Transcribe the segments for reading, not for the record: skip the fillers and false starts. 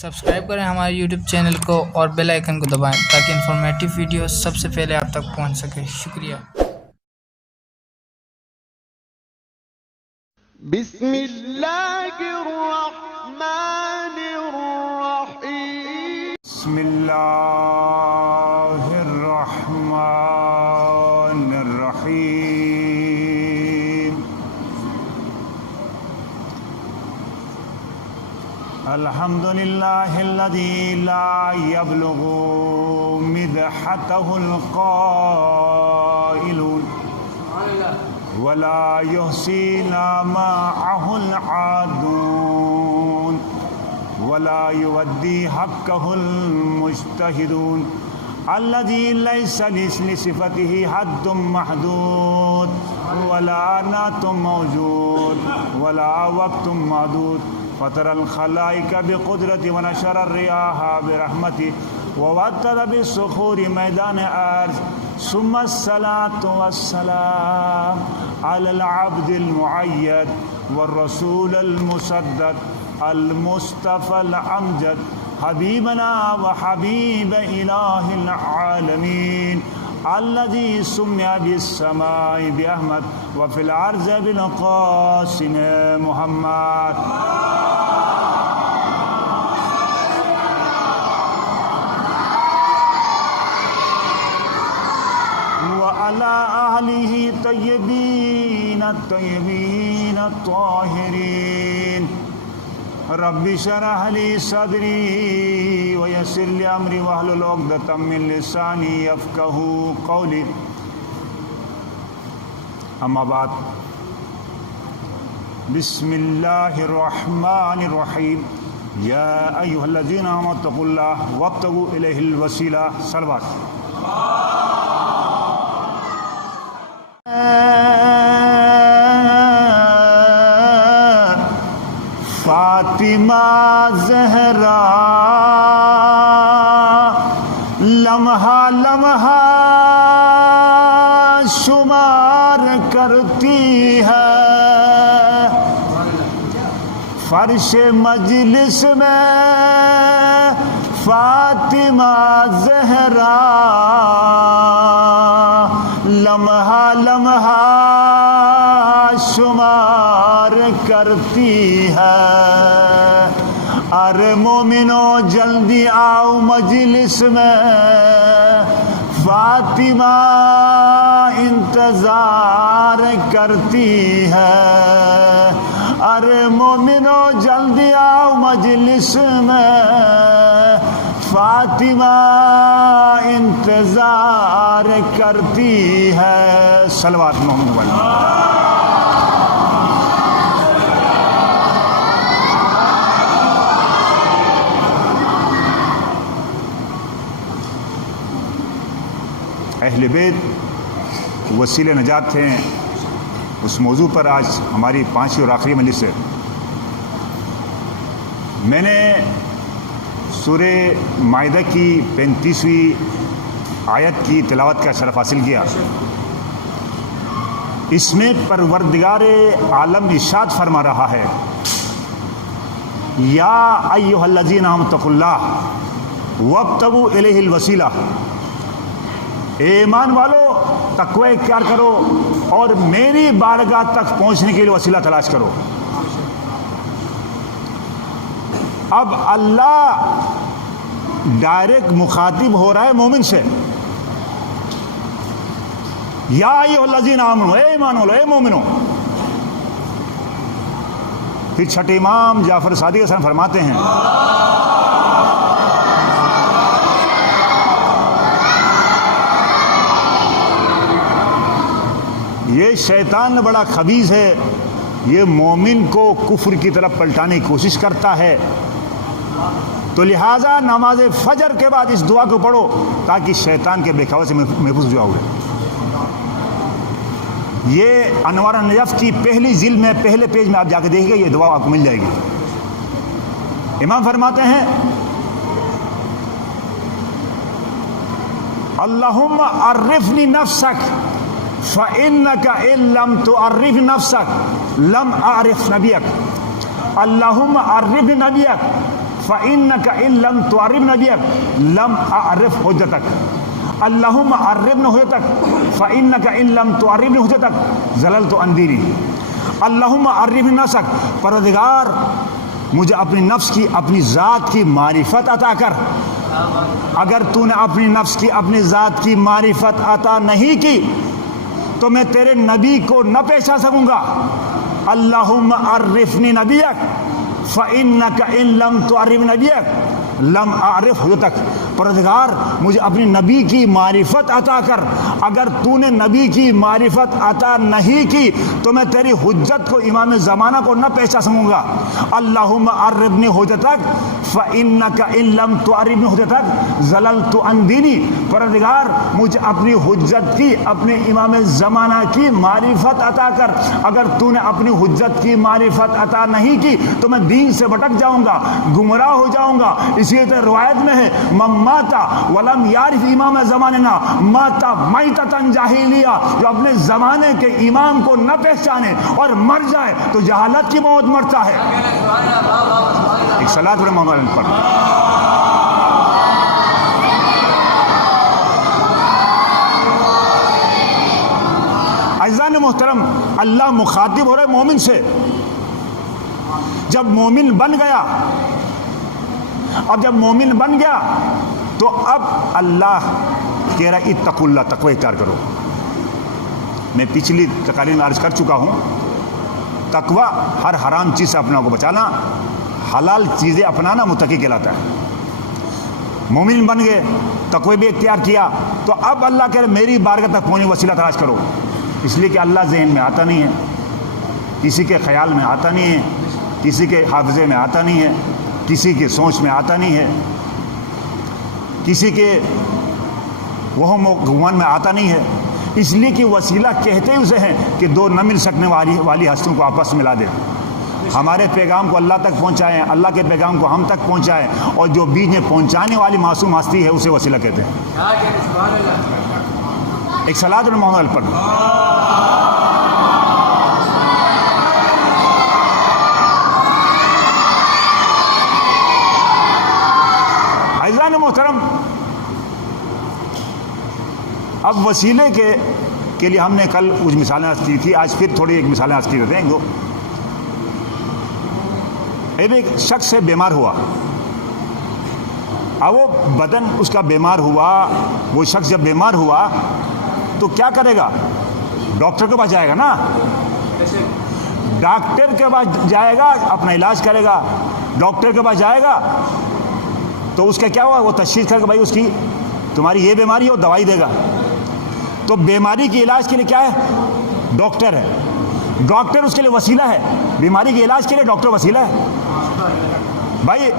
Subscribe کریں ہمارے YouTube channel کو اور بیل آئیکن کو دبائیں تاکہ انفارمیٹیو ویڈیو سب سے پہلے آپ تک پہنچ سکے۔ شکریہ۔ بسم اللہ الرحمن الرحیم۔ بسم اللہ الرحمن الرحیم۔ الحمد للہ الذی لا یبلغ مدحتہ القائلون ولا يحصينا معه العادون ولا يودي حقه المجتهدون الذي ليس لصفته حد محدود ولا نعت موجود ولا وقت معدود فطر الخلائق بقدرته ونشر الرياح برحمته ووتر بالصخور ميدان أرض ثم الصلاة والسلام على العبد المعيد والرسول المصدق المصطفى الأمجد حبيبنا وحبيب إله العالمين الذي سمي بالسماء بأحمد وفي الأرض بالقاسم محمد وعلى أهله الطيبين الطاهرين رب اشرح لي صدري ويسر لي أمري واحلل عقدة من لساني يفقهوا قولي أما بعد بسم الله الرحمن الرحيم يا أيها الذين آمنوا اتقوا الله وابتغوا إليه الوسيلة صلوات فاطمہ زہرا لمحہ لمحہ شمار کرتی ہے فرش مجلس میں فاطمہ زہرا لمحہ لمحہ شمار کرتی ہے ارے مومنو جلدی آؤ مجلس میں فاطمہ انتظار کرتی ہے ارے مومنو جلدی آؤ مجلس میں فاطمہ انتظار کرتی ہے صلوات محمد علیہ۔ اہل بیت وسیلہ نجات تھے، اس موضوع پر آج ہماری 5ویں اور آخری مجلس ہے۔ میں نے سورہ مائدہ کی 35ویں آیت کی تلاوت کا شرف حاصل کیا۔ اس میں پروردگار عالم ارشاد فرما رہا ہے یا ایھا الذین آمنوا اتقوا اللہ وابتغوا الیہ الوسیلہ، اے ایمان والو تقوی اختیار کرو اور میری بارگاہ تک پہنچنے کے لیے وسیلہ تلاش کرو۔ اب اللہ ڈائریکٹ مخاطب ہو رہا ہے مومن سے، یا ایھا الذین آمنوا، اے ایمان والو، اے مومنو۔ پھر چھٹے امام جعفر صادق علیہ السلام فرماتے ہیں یہ شیطان بڑا خبیث ہے، یہ مومن کو کفر کی طرف پلٹانے کی کوشش کرتا ہے، تو لہٰذا نماز فجر کے بعد اس دعا کو پڑھو تاکہ شیطان کے بہکاوے سے محفوظ ہو جاؤ گے۔ یہ انوار النجف کی پہلی جلد میں پہلے پیج میں آپ جا کے دیکھیں گے، یہ دعا آپ کو مل جائے گی۔ امام فرماتے ہیں اللہم عرفنی نفسک فإنك إن لم تعرف نفسك لم أعرف نبيك اللهم عرف نبيك فإنك إن لم تعرف نبيك لم أعرف حجتك اللهم عرفنا حجتك فإنك إن لم تعرفني حجتك زللت عن ديني اللهم عرفني نفسك پروردگار مجھے اپنی نفس کی اپنی ذات کی معرفت عطا کر. اگر تو نے اپنی نفس کی اپنی ذات کی معرفت عطا نہیں کی تو میں تیرے نبی کو نہ پہچان سکوں گا. اللہم عرفنی نبیک فإنک ان لم تعرف نبیک لم اعرف حجتک. پروردگار مجھے اپنی نبی کی معرفت عطا کر. اگر تو نے نبی کی معرفت عطا نہیں کی تو میں تیری حجت کو امام زمانہ کو نہ پہچان سکوں گا. اللہم عرفنی حجتک فإنک ان لم تعرفنی حجتک زللت عن دینی. پروردگار مجھے اپنی حجت کی اپنے امام زمانہ کی معرفت عطا کر. اگر تو نے اپنی حجت کی معرفت عطا نہیں کی تو میں دین سے بھٹک جاؤں گا, گمراہ ہو جاؤں گا. اسی طرح روایت میں ہے ماتا ولم یعرف امام زماننا ماتا میتۃ جاہلیہ. جو اپنے زمانے کے امام کو نہ پہچانے اور مر جائے تو جہالت کی موت مرتا ہے. ایک صلاۃ پر محمد پڑھ. عزیزان محترم, اللہ مخاطب ہو رہے مومن سے. جب مومن بن گیا, اب جب مومن بن گیا تو اب اللہ کہہ رہا اتقوا اللہ, تقوی اختیار کرو. میں پچھلی تقاریر میں عرض کر چکا ہوں, تقوی ہر حرام چیز سے اپنا کو بچانا, حلال چیزیں اپنانا متقی کہلاتا ہے. مومن بن گئے, تقوی بھی اختیار کیا, تو اب اللہ کہہ رہے میری بارگاہ تک پہنچنے وسیلہ تلاش کرو. اس لیے کہ اللہ ذہن میں آتا نہیں ہے, کسی کے خیال میں آتا نہیں ہے, کسی کے حافظے میں آتا نہیں ہے, کسی کے سوچ میں آتا نہیں ہے, کسی کے وہم و گمان میں آتا نہیں ہے. اس لیے کہ وسیلہ کہتے ہی اسے ہیں کہ دو نہ مل سکنے والی ہستیوں کو آپس میں ملا دے. ہمارے پیغام کو اللہ تک پہنچائیں, اللہ کے پیغام کو ہم تک پہنچائیں, اور جو بیچ میں پہنچانے والی معصوم ہستی ہے اسے وسیلہ کہتے ہیں. ایک صلاۃ محمد پڑھ. عزیزان محترم, اب وسیلے کے لیے ہم نے کل کچھ مثالیں عرض کی تھی, آج پھر تھوڑی ایک مثالیں عرض کی رہتے ہیں. ایک شخص سے بیمار ہوا, اب وہ بدن اس کا بیمار ہوا. وہ شخص جب بیمار ہوا تو کیا کرے گا؟ ڈاکٹر کے پاس جائے گا نا. ڈاکٹر کے پاس جائے گا, اپنا علاج کرے گا. ڈاکٹر کے پاس جائے گا تو اس کا کیا ہوا, وہ تشخیص کر کے بھائی اس کی تمہاری یہ بیماری ہے, وہ دوائی دے گا. تو بیماری کے علاج کے لیے کیا ہے؟ ڈاکٹر ہے. ڈاکٹر اس کے لیے وسیلہ ہے. بیماری کے علاج کے لیے ڈاکٹر وسیلہ ہے. بھائی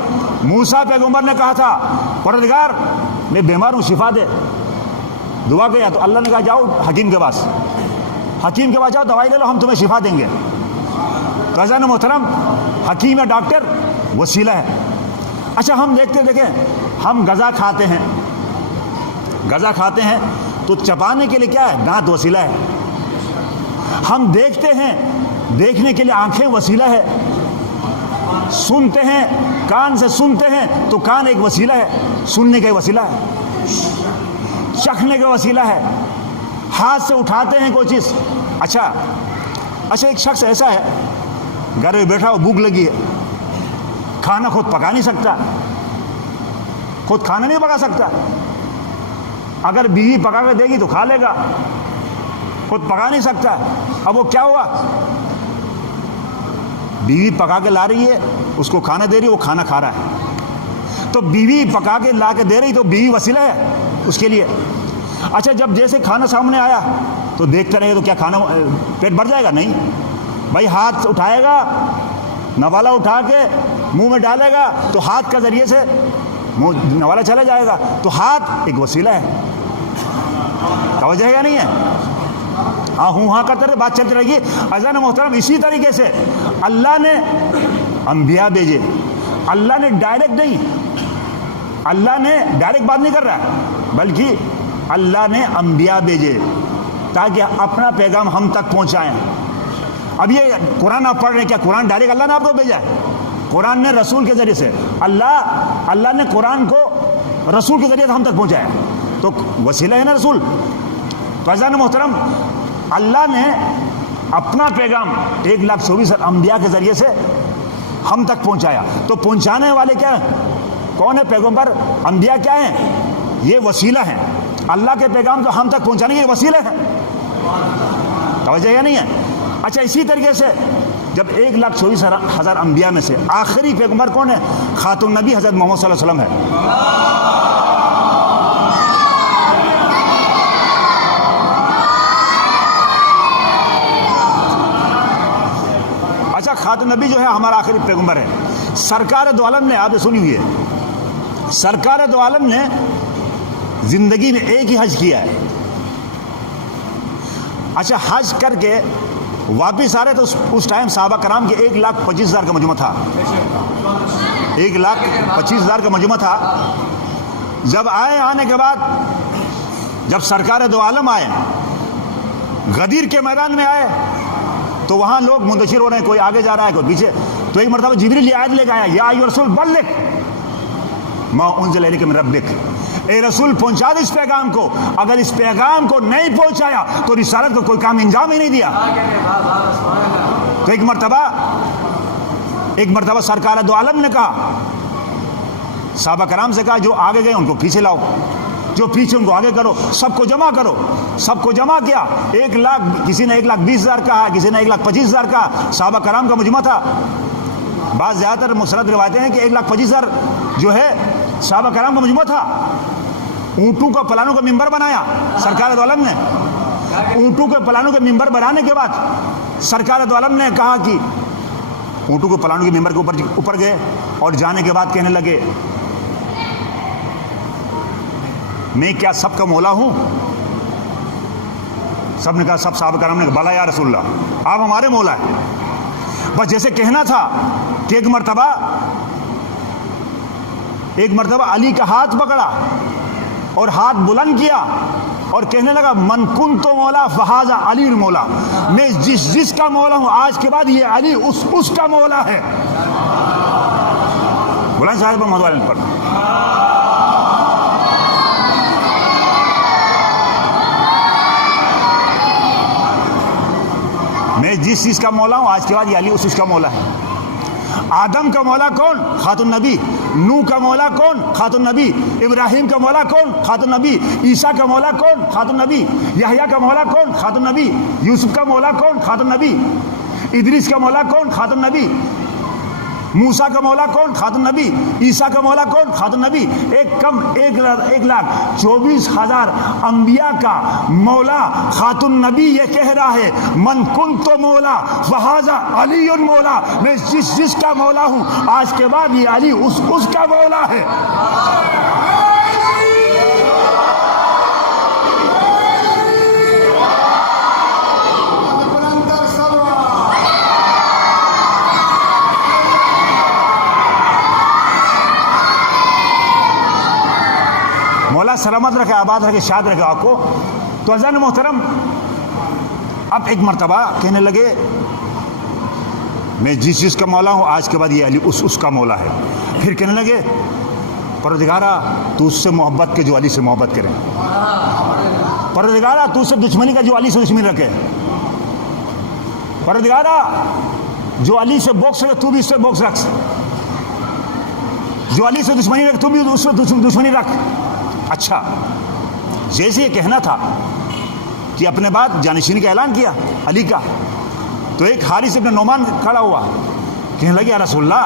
موسیٰ پیغمبر نے کہا تھا پروردگار میں بیمار ہوں, شفا دے. دعا کیا تو اللہ نے کہا جاؤ حکیم کے پاس, حکیم کے پاس جاؤ, دوائی لے لو, ہم تمہیں شفا دیں گے. تو عزیزان محترم, حکیم ہے, ڈاکٹر وسیلہ ہے. اچھا ہم دیکھیں ہم غذا کھاتے ہیں, غذا کھاتے ہیں تو چبانے کے لیے کیا ہے؟ دانت وسیلہ ہے. ہم دیکھتے ہیں, دیکھنے کے لیے آنکھیں وسیلہ ہے. سنتے ہیں, کان سے سنتے ہیں تو کان ایک وسیلہ ہے, سننے کا وسیلہ ہے. چکھنے کا وسیلہ ہے. ہاتھ سے اٹھاتے ہیں کوئی چیز. اچھا ایک شخص ایسا ہے گھر میں بیٹھا, وہ بھوک لگی ہے, کھانا خود پکا نہیں سکتا, خود کھانا نہیں پکا سکتا. اگر بیوی پکا کے دے گی تو کھا لے گا, خود پکا نہیں سکتا. اب وہ کیا ہوا, بیوی پکا کے لا رہی ہے, اس کو کھانا دے رہی ہے, وہ کھانا کھا رہا ہے. تو بیوی پکا کے لا کے دے رہی تو بیوی وسیلہ ہے اس کے لیے. اچھا جب جیسے کھانا سامنے آیا تو دیکھتے رہے تو کیا کھانا پیٹ بھر جائے گا؟ نہیں بھائی. ہاتھ اٹھائے گا, نوالا اٹھا کے منہ میں ڈالے گا تو ہاتھ کا ذریعے سے نوالا چلا جائے گا. تو ہاتھ ایک وسیلہ ہے. توجہ ہے یا نہیں ہے؟ ہاں ہوں ہاں کرتے رہے, بات چلتی رہے گی. اذان محترم اسی طریقے سے اللہ نے انبیاء بھیجے. اللہ نے ڈائریکٹ نہیں, اللہ نے ڈائریکٹ بات نہیں کر رہا, بلکہ اللہ نے انبیاء بھیجے تاکہ اپنا پیغام ہم تک پہنچائیں. اب یہ قرآن آپ پڑھ رہے ہیں, کیا قرآن ڈائریکٹ اللہ نے آپ کو بھیجا ہے؟ قرآن نے رسول کے ذریعے سے اللہ نے قرآن کو رسول کے ذریعے سے ہم تک پہنچایا، تو وسیلہ ہے نا رسول۔ تو عزیزان محترم، اللہ نے اپنا پیغام 1,24,000 انبیاء کے ذریعے سے ہم تک پہنچایا، تو پہنچانے والے کیا ہیں؟ کون ہے؟ پیغمبر، انبیاء کیا ہیں؟ یہ وسیلہ ہیں۔ اللہ کے پیغام تو ہم تک پہنچانے کے وسیلے ہیں، توجہ یا نہیں ہے؟ اچھا، اسی طریقے سے جب 1,24,000 انبیاء میں سے آخری پیغمبر کون ہے؟ خاتم النبی حضرت محمد صلی اللہ علیہ وسلم ہے۔ اچھا، خاتم النبی جو ہے ہمارا آخری پیغمبر ہے۔ سرکار دو عالم نے، آپ نے سنی ہوئی ہے، سرکار دو عالم نے زندگی میں ایک ہی حج کیا ہے۔ اچھا، حج کر کے واپس آ رہے تو اس ٹائم صحابہ کرام کے 1,25,000 کا مجمع تھا، 1,25,000 کا مجمع تھا۔ جب آنے کے بعد جب سرکار دو عالم آئے، غدیر کے میدان میں آئے، تو وہاں لوگ منتشر ہو رہے ہیں، کوئی آگے جا رہا ہے کوئی پیچھے۔ تو ایک مرتبہ جبریل یہ آیت لے کے آیا، یا ایھا الرسول بلغ ما انزل الیک من ربک، اے رسول پہنچا دے اس پیغام کو، اگر اس پیغام کو نہیں پہنچایا تو رسالت کو کوئی کام انجام ہی نہیں دیا۔ تو ایک مرتبہ سرکار دو عالم نے کہا، صحابہ کرام سے کہا جو آگے گئے ان کو پیچھے لاؤ، جو پیچھے ان کو آگے کرو، سب کو جمع کرو۔ سب کو جمع کیا، 1,00,000، کسی نے 1,20,000 کہا، کسی نے 1,25,000 کہا، صحابہ کرام کا مجمع تھا۔ بعض زیادہ تر مسند روایتیں ہیں کہ 1,25,000 جو ہے صحابہ کرام کا مجمع تھا۔ اونٹوں کا پلانوں کا ممبر بنایا سرکار دو عالم نے۔ اونٹوں کے پلانوں کے ممبر بنانے کے بعد سرکار دو عالم نے کہا کہ اونٹوں کے پلانوں کے ممبر کے اوپر گئے، اور جانے کے بعد کہنے لگے، میں کیا سب کا مولا ہوں؟ سب نے کہا، سب صحابہ کرام نے کہا، بلا یا رسول اللہ، آپ ہمارے مولا ہیں۔ بس جیسے کہنا تھا کہ ایک مرتبہ علی کا ہاتھ پکڑا اور ہاتھ بلند کیا اور کہنے لگا، من کنت مولا فہذا علی المولا، میں جس کا مولا ہوں آج کے بعد یہ علی اس کا مولا ہے۔ بلند صاحب محمد پر میں جس چیز کا مولا ہوں آج کے بعد یہ علی اس کا مولا ہے۔ آدم کا مولا کون؟ خاتم النبی۔ نوح کا مولا کون؟ خاتم النبی۔ ابراہیم کا مولا کون؟ خاتم النبی۔ عیسیٰ کا مولا کون؟ خاتم النبی۔ یحییٰ کا مولا کون؟ خاتم النبی۔ یوسف کا مولا کون؟ خاتم النبی۔ ادریس کا مولا کون؟ خاتم النبی۔ موسیٰ کا مولا کون؟ خاتم النبی۔ عیسیٰ کا مولا کون؟ خاتم النبی۔ 1,24,000 انبیاء کا مولا خاتم النبی یہ کہہ رہا ہے، من کنت مولا فہذا علی مولا، میں جس کا مولا ہوں آج کے بعد یہ علی اس کا مولا ہے۔ مولا سلامت رکھے، آباد رکھے، شاد رکھے آپ کو۔ تو عزیزان محترم، اب ایک مرتبہ کہنے لگے، میں جس کا مولا ہوں آج کے بعد یہ علی اس کا مولا ہے۔ پھر کہنے لگے، پروردگارا تو اس سے محبت کے جو علی سے محبت کرے، پروردگارا تو اس سے دشمنی کا جو علی سے دشمنی رکھے، پروردگارا جو علی سے بغض رکھے تو بھی اس سے بغض رکھ، جو علی سے دشمنی رکھ تو بھی اس سے دشمنی رکھ۔ اچھا، جیسے یہ کہنا تھا کہ اپنے بعد جانشینی کا اعلان کیا علی کا، تو ایک حارث ابن نعمان کھڑا ہوا، کہنے لگے، یا رسول اللہ،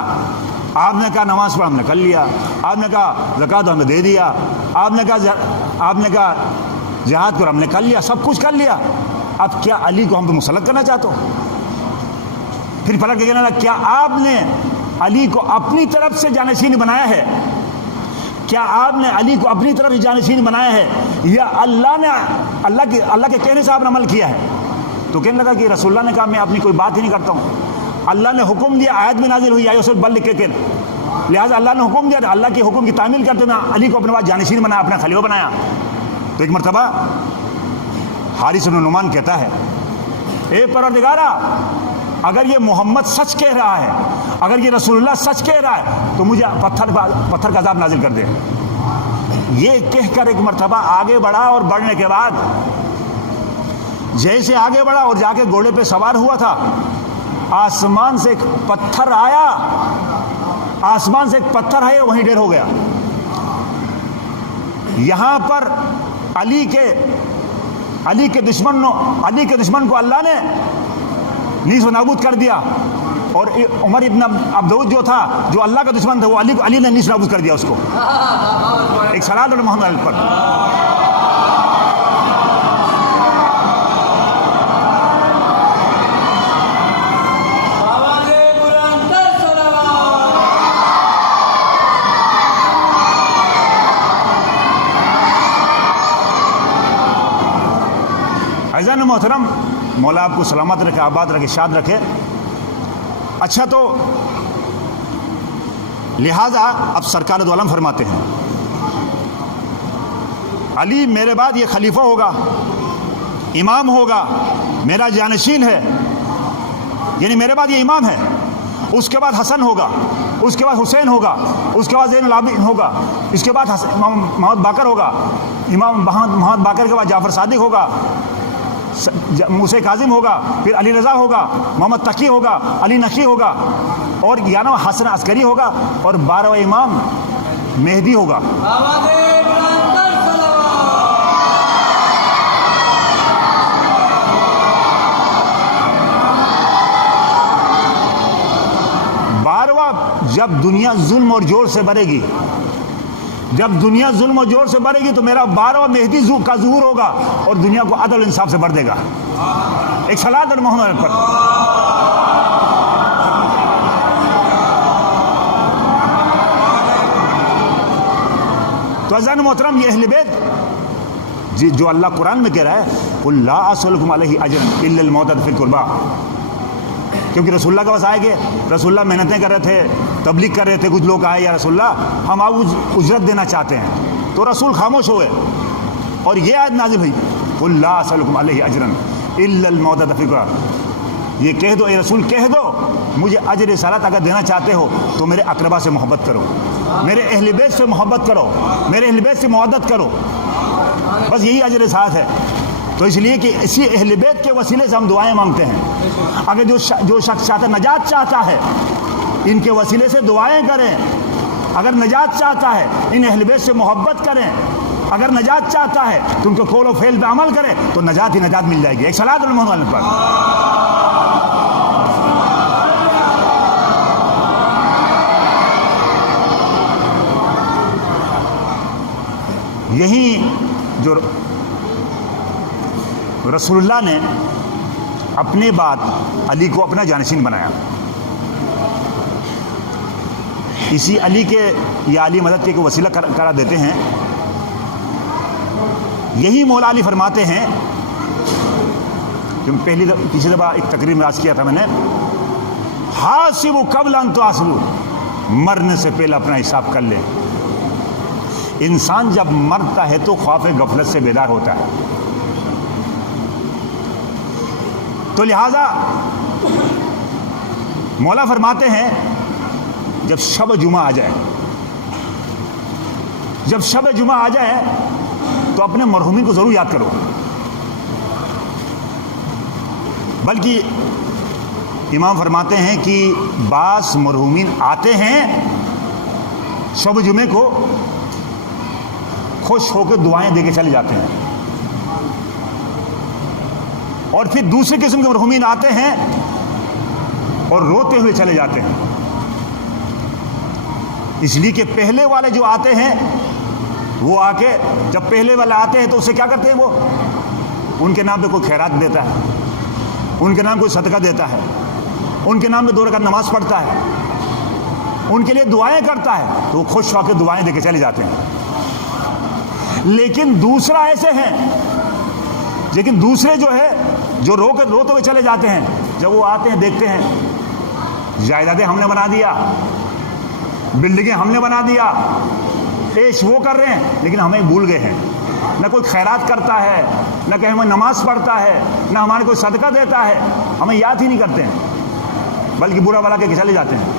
آپ نے کہا نماز پڑھ ہم نے کر لیا، آپ نے کہا زکوٰۃ ہم نے دے دیا، آپ نے کہا جہاد کو ہم نے کر لیا، سب کچھ کر لیا، اب کیا علی کو ہم پہ مسلط کرنا چاہتے ہو؟ پھر پلٹ کے کہنے لگا، کیا آپ نے علی کو اپنی طرف سے جانشین بنایا ہے؟ کیا آپ نے علی کو اپنی طرف سے جانشین بنایا ہے یا اللہ کے کہنے سے آپ نے عمل کیا ہے؟ تو کہنے لگا کہ رسول اللہ نے کہا میں اپنی کوئی بات ہی نہیں کرتا ہوں، اللہ نے حکم دیا، آیت بھی نازل ہوئی، آیت سے بلغ کے لہٰذا اللہ نے حکم دیا، اللہ کے حکم کی تعمیل کرتے میں علی کو اپنے بعد جانشین بنایا، اپنا خلیفہ بنایا۔ تو ایک مرتبہ حارث بن نعمان کہتا ہے، اے پروردگارا اگر یہ محمد سچ کہہ رہا ہے، اگر یہ رسول اللہ سچ کہہ رہا ہے تو مجھے پتھر کا عذاب نازل کر دے۔ یہ کہہ کر ایک مرتبہ آگے بڑھا، اور بڑھنے کے بعد جیسے آگے بڑھا اور جا کے گھوڑے پہ سوار ہوا تھا، آسمان سے ایک پتھر آیا، آسمان سے ایک پتھر آیا، وہیں ڈیر ہو گیا۔ یہاں پر علی کے دشمن کو اللہ نے نیز و نابود کر دیا، اور عمر ابن عبدود جو تھا، جو اللہ کا دشمن تھا، وہ علی نے نیز نابود کر دیا اس کو۔ ایک صلاۃ علی محمد پر۔ عزیزان محترم، مولا آپ کو سلامت رکھے، آباد رکھے، شاد رکھے۔ اچھا، تو لہذا اب سرکار دو عالم فرماتے ہیں علی میرے بعد یہ خلیفہ ہوگا، امام ہوگا، میرا جانشین ہے، یعنی میرے بعد یہ امام ہے، اس کے بعد حسن ہوگا، اس کے بعد حسین ہوگا، اس کے بعد زین العابدین ہوگا، اس کے بعد امام محمد باقر ہوگا، امام محمد باقر کے بعد جعفر صادق ہوگا، موسیٰ کاظم ہوگا، پھر علی رضا ہوگا، محمد تقی ہوگا، علی نقی ہوگا، اور 11واں حسن عسکری ہوگا، اور 12واں امام مہدی ہوگا۔ جب دنیا ظلم اور جور سے بڑھے گی، جب دنیا ظلم اور جور سے بڑھے گی تو میرا 12واں مہدی کا ظہور ہوگا اور دنیا کو عدل و انصاف سے بڑھ دے گا۔ ایک صلاۃ علی محمد پر۔ تو عزیزان محترم، یہ اہل بیت جو اللہ قرآن میں کہہ رہا ہے قُلْ لَا أَسْأَلُكُمْ عَلَيْهِ أَجْرًا إِلَّا الْمَوَدَّةَ فِي الْقُرْبَى، کیونکہ رسول اللہ کے پاس آئے گے، رسول اللہ محنتیں کر رہے تھے، تبلیغ کر رہے تھے، کچھ لوگ آئے یا رسول اللہ ہم آپ اجرت دینا چاہتے ہیں، تو رسول خاموش ہوئے، اور یہ آیت نازل ہوئی قُلْ لَا أَسْأَلُكُمْ عَلَيْهِ أَجْرًا إِلَّا الْمَوَدَّةَ فِي الْقُرْبَى، یہ کہہ دو اے رسول، کہہ دو مجھے اجر رسالت اگر دینا چاہتے ہو تو میرے اقربا سے محبت کرو، میرے اہل بیت سے محبت کرو، میرے اہل بیت سے مودت کرو، بس یہی اجر رسالت ہے۔ تو اس لیے کہ اسی اہل بیت کے وسیلے سے ہم دعائیں مانگتے ہیں۔ اگر جو شخص چاہتا نجات چاہتا ہے ان کے وسیلے سے دعائیں کریں، اگر نجات چاہتا ہے ان اہل بیت سے محبت کریں، اگر نجات چاہتا ہے تو ان کے قول و فعل پہ عمل کریں تو نجات ہی نجات مل جائے گی۔ ایک صلاۃ علی محمد پر۔ یہی جو رسول اللہ نے اپنے بعد علی کو اپنا جانشین بنایا، اسی علی کے یا علی مدد کے وسیلہ قرار دیتے ہیں۔ یہی مولا علی فرماتے ہیں، جو پچھلی دفعہ ایک تقریر میں عرض کیا تھا میں نے، حاسبوا قبل ان تحاسبوا، مرنے سے پہلے اپنا حساب کر لے۔ انسان جب مرتا ہے تو خوف غفلت سے بیدار ہوتا ہے، تو لہذا مولا فرماتے ہیں جب شب جمعہ آ جائے، جب شب جمعہ آ جائے تو اپنے مرحومین کو ضرور یاد کرو، بلکہ امام فرماتے ہیں کہ بعض مرحومین آتے ہیں شب جمعے کو خوش ہو کے دعائیں دے کے چلے جاتے ہیں، اور پھر دوسرے قسم کے مرحومین آتے ہیں اور روتے ہوئے چلے جاتے ہیں۔ اس لیے کہ پہلے والے جو آتے ہیں وہ آ کے جب پہلے والے آتے ہیں تو اسے کیا کرتے ہیں، وہ ان کے نام پہ کوئی خیرات دیتا ہے، ان کے نام کوئی صدقہ دیتا ہے، ان کے نام پہ 2 رکعت نماز پڑھتا ہے، ان کے لیے دعائیں کرتا ہے، تو وہ خوش ہو کے دعائیں دے کے چلے جاتے ہیں۔ لیکن دوسرا ایسے ہیں، لیکن دوسرے جو ہے جو روتے ہوئے چلے جاتے ہیں، جب وہ آتے ہیں دیکھتے ہیں جائیدادیں ہم نے بنا دیا، بلڈنگیں ہم نے بنا دیا، عیش وہ کر رہے ہیں، لیکن ہمیں بھول گئے ہیں، نہ کوئی خیرات کرتا ہے، نہ کہ ہمیں نماز پڑھتا ہے، نہ ہمارے کوئی صدقہ دیتا ہے، ہمیں یاد ہی نہیں کرتے ہیں۔ بلکہ برا بھلا کہہ کے چلے جاتے ہیں.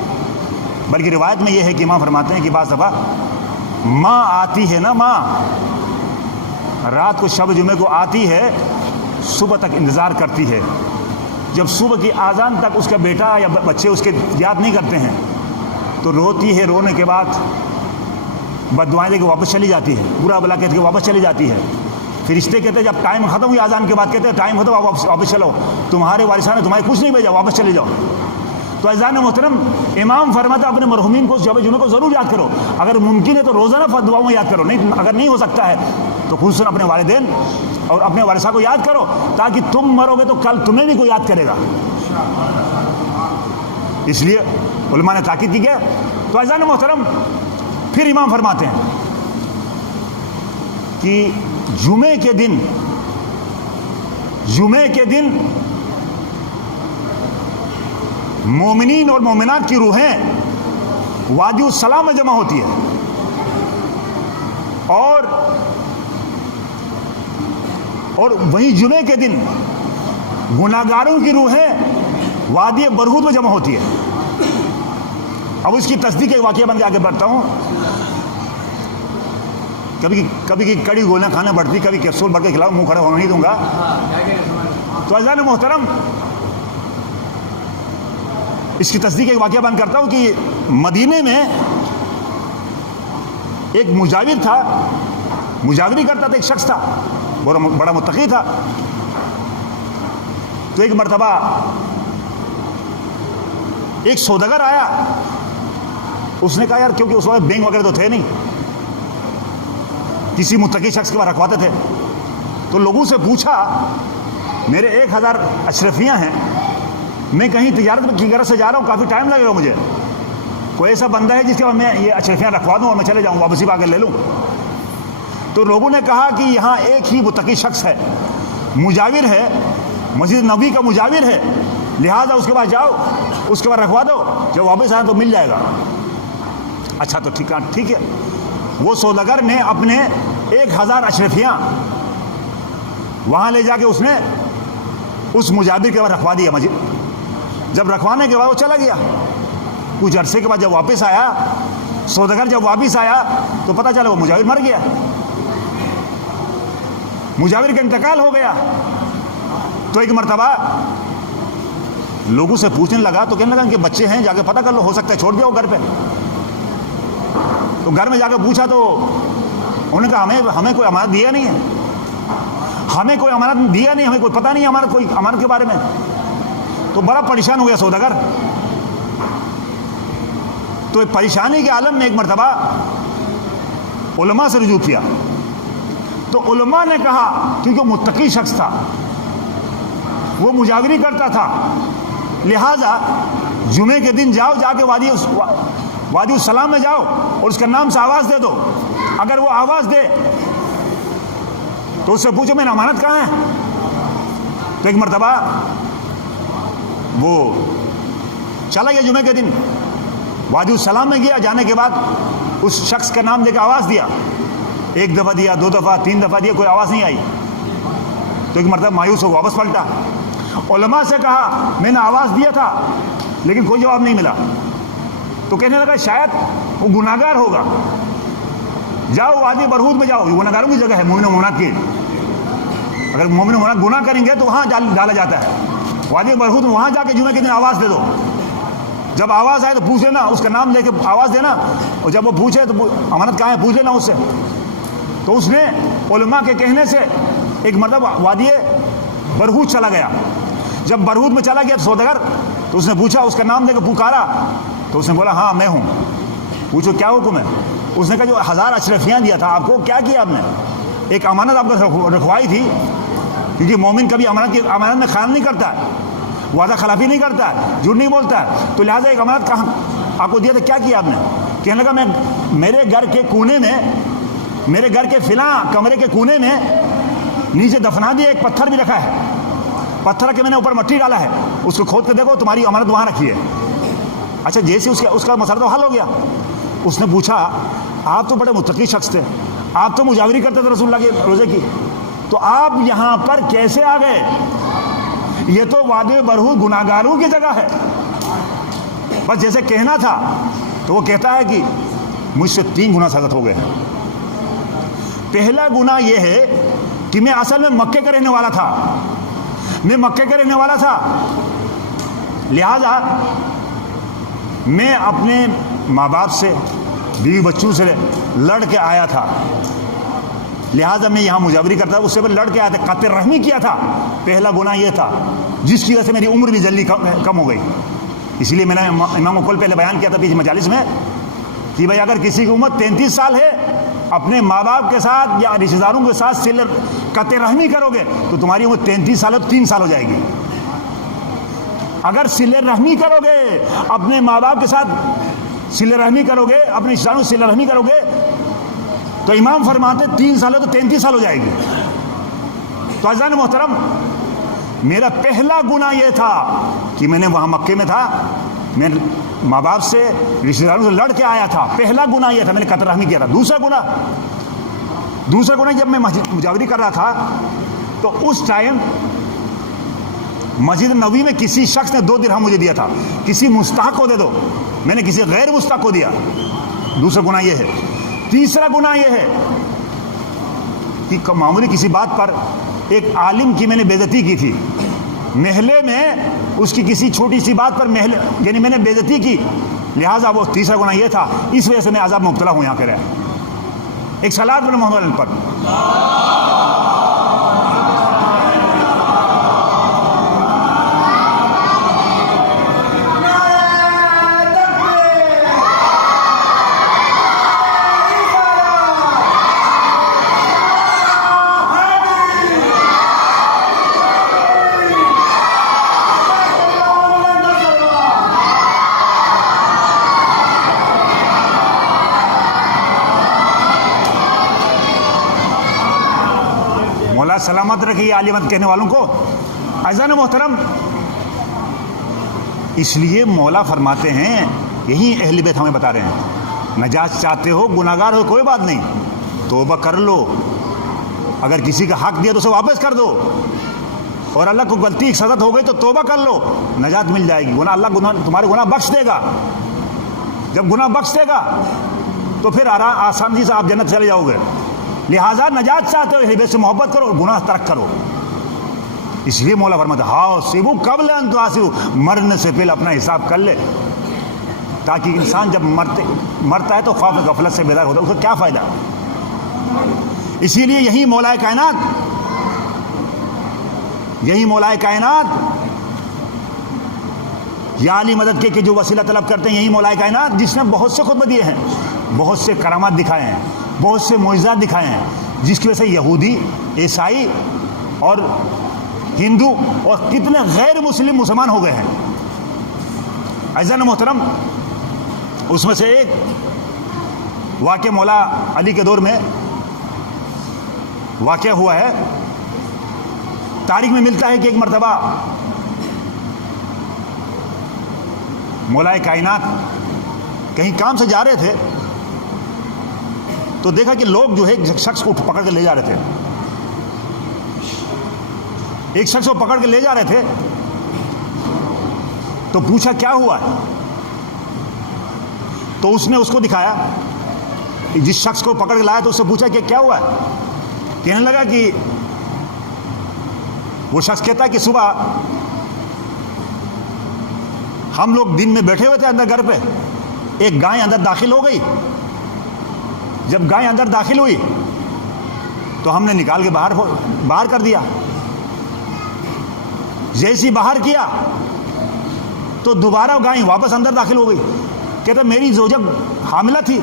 بلکہ روایت میں یہ ہے کہ امام فرماتے ہیں کہ بعض دفعہ ماں آتی ہے نا، ماں رات کو شب جمعے کو آتی ہے، صبح تک انتظار کرتی ہے. جب صبح کی آذان تک اس کا بیٹا یا بچے اس کے یاد نہیں کرتے ہیں تو روتی ہے، رونے کے بعد بد دعائیں دے کے واپس چلی جاتی ہے، برا بلا کہتے کے واپس چلی جاتی ہے. فرشتے کہتے ہیں جب ٹائم ختم ہوئی آذان کے بعد، کہتے ہیں ٹائم ختم واپس چلو، تمہارے وارثان نے تمہیں کچھ نہیں بھیجا، واپس چلے جاؤ. تو عزیزان محترم، امام فرماتا اپنے مرحومین کو شب جمعے کو ضرور یاد کرو. اگر ممکن ہے تو روزانہ دعاؤں میں یاد کرو، نہیں اگر نہیں ہو سکتا ہے تو خصوصاً اپنے والدین اور اپنے وارثہ کو یاد کرو، تاکہ تم مرو گے تو کل تمہیں بھی کوئی یاد کرے گا. اس لیے علماء نے تاکید کی ہے. تو عزیزان محترم، پھر امام فرماتے ہیں کہ جمعے کے دن مومنین اور مومنات کی روحیں وادی السلام میں جمع ہوتی ہے، اور وہیں جمعے کے دن گناہگاروں کی روحیں وادی برہوت میں جمع ہوتی ہے. اب اس کی تصدیق ایک واقعہ بن کے آگے بڑھتا ہوں. کبھی کی کڑی گولیاں کھانا پڑتی، کبھی کیپسول بڑھ کے کھلاؤ، منہ کھڑا ہونا نہیں دوں گا. تو عزیزان محترم، اس کی تصدیق ایک واقعہ بیان کرتا ہوں کہ مدینے میں ایک مجاور تھا، مجاوری کرتا تھا. ایک شخص تھا، بڑا متقی تھا. تو ایک مرتبہ ایک سوداگر آیا. اس نے کہا یار، کیونکہ اس وقت بینک وغیرہ تو تھے نہیں، کسی متقی شخص کے بعد رکھواتے تھے. تو لوگوں سے پوچھا، میرے 1000 اشرفیاں ہیں، میں کہیں تجارت کی غرض سے جا رہا ہوں، کافی ٹائم لگے گا مجھے، کوئی ایسا بندہ ہے جس کے بعد میں یہ اشرفیاں رکھوا دوں اور میں چلے جاؤں، واپسی پا کے لے لوں. تو لوگوں نے کہا کہ یہاں ایک ہی متقی شخص ہے، مجاور ہے، مسجد نبوی کا مجاور ہے، لہٰذا اس کے بعد جاؤ، اس کے بعد رکھوا دو، جب واپس آئے تو مل جائے گا. اچھا تو ٹھیک ہے. وہ سوداگر نے اپنے 1000 اشرفیاں وہاں لے جا کے اس نے اس مجاور کے بعد رکھوا دیا مسجد. جب رکھوانے کے بعد وہ چلا گیا. کچھ عرصے کے بعد جب واپس آیا، سوداگر جب واپس آیا تو پتہ چلا وہ مجاور مر گیا، مجاور کا انتقال ہو گیا. تو ایک مرتبہ لوگوں سے پوچھنے لگا تو کہنے لگا کہ بچے ہیں، جا کے پتہ کر لو، ہو سکتا ہے چھوڑ دو گھر پہ. تو گھر میں جا کے پوچھا تو انہوں نے کہا ہمیں کوئی امانت دیا نہیں ہے، ہمیں کوئی امانت دیا نہیں، ہمیں کوئی پتہ نہیں ہے کوئی امانت کے بارے میں. تو بڑا پریشان ہو گیا سوداگر. تو پریشانی کے عالم میں ایک مرتبہ علماء سے رجوع کیا. تو علماء نے کہا، کیونکہ وہ متقی شخص تھا، وہ مجاوری کرتا تھا، لہذا جمعے کے دن جاؤ، جا کے وادی السلام میں جاؤ اور اس کے نام سے آواز دے دو. اگر وہ آواز دے تو اس سے پوچھو میری امانت کہاں ہے. تو ایک مرتبہ وہ چلا گیا، جمعے کے دن وادی السلام میں گیا. جانے کے بعد اس شخص کا نام دے کے آواز دیا، 1 دفعہ دیا، 2 دفعہ، 3 دفعہ دیا، کوئی آواز نہیں آئی. تو ایک مرتبہ مایوس ہو واپس پلٹا. علماء سے کہا میں نے آواز دیا تھا لیکن کوئی جواب نہیں ملا. تو کہنے لگا شاید وہ گناہگار ہوگا، جاؤ وادی برہوت میں جاؤ، یہ گناہگاروں کی جگہ ہے، مومن و مومنات کی. اگر مومن و مومنات گناہ کریں گے تو وہاں ڈالا جاتا ہے. وادی برہوت میں وہاں جا کے جمعے کے دن آواز دے دو. جب آواز آئے تو پوچھ لینا، اس کا نام لے کے آواز دینا، اور جب وہ پوچھے تو امانت کہاں ہے پوچھ لینا اس سے. تو اس نے علماء کے کہنے سے ایک مرتبہ وادی برہوت چلا گیا. جب برہوت میں چلا گیا تو سوداگر، تو اس نے پوچھا، اس کا نام لے کے پکارا تو اس نے بولا ہاں میں ہوں. پوچھو کیا حکم ہے. اس نے کہا جو 1000 اشرفیاں دیا تھا آپ کو، کیا کیا آپ نے؟ ایک امانت آپ کو رکھوائی تھی، کیونکہ مومن کبھی امانت میں خیانت نہیں کرتا ہے، وعدہ خلافی نہیں کرتا ہے، جھوٹ نہیں بولتا ہے. تو لہٰذا ایک امانت کہاں آپ کو دیا تھا، کیا کیا آپ نے؟ کہنے لگا میں میرے گھر کے کونے میں، میرے گھر کے فلاں کمرے کے کونے میں نیچے دفنا دیا، ایک پتھر بھی رکھا ہے، پتھر کے میں نے اوپر مٹی ڈالا ہے، اس کو کھود کے دیکھو تمہاری امانت وہاں رکھی ہے. اچھا جیسے اس کا مسئلہ تو حل ہو گیا. اس نے پوچھا آپ تو بڑے متقی شخص تھے، آپ تو مجاوری کرتے تھے رسول اللہ کے روزے کی، تو آپ یہاں پر کیسے آ گئے؟ یہ تو وادی برہوت گناہگاروں کی جگہ ہے. بس جیسے کہنا تھا تو وہ کہتا ہے کہ مجھ سے 3 گنا سرزد ہو گئے ہیں۔ پہلا گناہ یہ ہے کہ میں اصل میں مکے کا رہنے والا تھا، میں مکے کا رہنے والا تھا، لہذا میں اپنے ماں باپ سے، بیوی بچوں سے لڑ کے آیا تھا، لہذا میں یہاں مجاوری کرتا تھا، اس سے پہلے لڑ کے آیا تھا، قطع رحمی کیا تھا۔ پہلا گناہ یہ تھا جس کی وجہ سے میری عمر بھی جلدی کم ہو گئی۔ اس لیے میں نے امام کو کل پہلے بیان کیا تھا پیچھے مجالس میں کہ بھائی اگر کسی کی عمر 33 سال ہے، اپنے ماں باپ کے ساتھ یا رشتہ داروں کے ساتھ قطع رحمی کرو گے تو تمہاری عمر 33 سال ہے تو 3 سال ہو جائے گی۔ اگر صلہ رحمی کرو گے، اپنے ماں باپ کے ساتھ صلہ رحمی کرو گے، اپنے رشتہ داروں سے صلہ رحمی کرو گے تو امام فرماتے 3 سال ہے تو 33 سال ہو جائے گی۔ تو عزیزان محترم، میرا پہلا گناہ یہ تھا کہ میں نے وہاں مکے میں تھا، میں ماں باپ سے رشتہ داروں سے لڑ کے آیا تھا، پہلا گناہ یہ تھا، میں نے قطع رحمی کیا تھا۔ دوسرا گناہ جب میں مجاوری کر رہا تھا تو اس ٹائم مسجد نبوی میں کسی شخص نے 2 درہم مجھے دیا تھا، کسی مستحق کو دے دو، میں نے کسی غیر مستحق کو دیا۔ دوسرا گناہ یہ ہے۔ تیسرا گناہ یہ ہے کہ معمولی کسی بات پر ایک عالم کی میں نے بے عزتی کی تھی، محلے میں اس کی کسی چھوٹی سی بات پر یعنی میں نے بے عزتی کی، لہٰذا وہ تیسرا گناہ یہ تھا، اس وجہ سے میں عذاب مبتلا ہوں یہاں کرے۔ ایک صلوات پڑھیں محمد علیہ پر۔ مولا سلامت رکھے یہ عالمت کہنے والوں کو۔ عزیزان محترم، اس لیے مولا فرماتے ہیں، یہی اہل بیت ہمیں بتا رہے ہیں، نجات چاہتے ہو، گناہگار ہو، کوئی بات نہیں، توبہ کر لو، اگر کسی کا حق دیا تو اسے واپس کر دو، اور اللہ کو غلطی کی سزا ہو گئی تو توبہ کر لو، نجات مل جائے گی۔ اللہ تمہارے گناہ بخش دے گا، جب گناہ بخش دے گا تو پھر آسانی سے آپ جنت چلے جاؤ گے۔ لہٰذا نجات چاہتے ہو، اہل بیت سے محبت کرو اور گناہ ترک کرو۔ اس لیے مولا فرماتا ہے حاسبوا قبل ان تحاسبوا، مرنے سے پہلے اپنا حساب کر لے، تاکہ انسان جب مرتا ہے تو خوف غفلت سے بیدار ہوتا ہے، اس کا کیا فائدہ۔ اسی لیے یہی مولا کائنات یا علی مدد کے جو وسیلہ طلب کرتے ہیں، یہی مولا کائنات جس نے بہت سے خطبے دیے ہیں، بہت سے کرامات دکھائے ہیں، بہت سے معجزات دکھائے ہیں، جس کی وجہ سے یہودی، عیسائی اور ہندو اور کتنے غیر مسلم مسلمان ہو گئے ہیں۔ عزیزان محترم، اس میں سے ایک واقعہ مولا علی کے دور میں واقعہ ہوا ہے۔ تاریخ میں ملتا ہے کہ ایک مرتبہ مولا کائنات کہیں کام سے جا رہے تھے تو دیکھا کہ لوگ جو ہے ایک شخص کو پکڑ کے لے جا رہے تھے، ایک شخص کو پکڑ کے لے جا رہے تھے، تو پوچھا کیا ہوا ہے، تو اس نے اس کو دکھایا، جس شخص کو پکڑ کے لایا تو اس سے پوچھا کہ کیا ہوا ہے، کہنے لگا کہ وہ شخص کہتا ہے کہ صبح ہم لوگ دن میں بیٹھے ہوئے تھے اندر گھر پہ، ایک گائے اندر داخل ہو گئی، جب گائے اندر داخل ہوئی تو ہم نے نکال کے باہر کر دیا، جیسی باہر کیا تو دوبارہ گائے واپس اندر داخل ہو گئی۔ کہتا میری زوجہ حاملہ تھی۔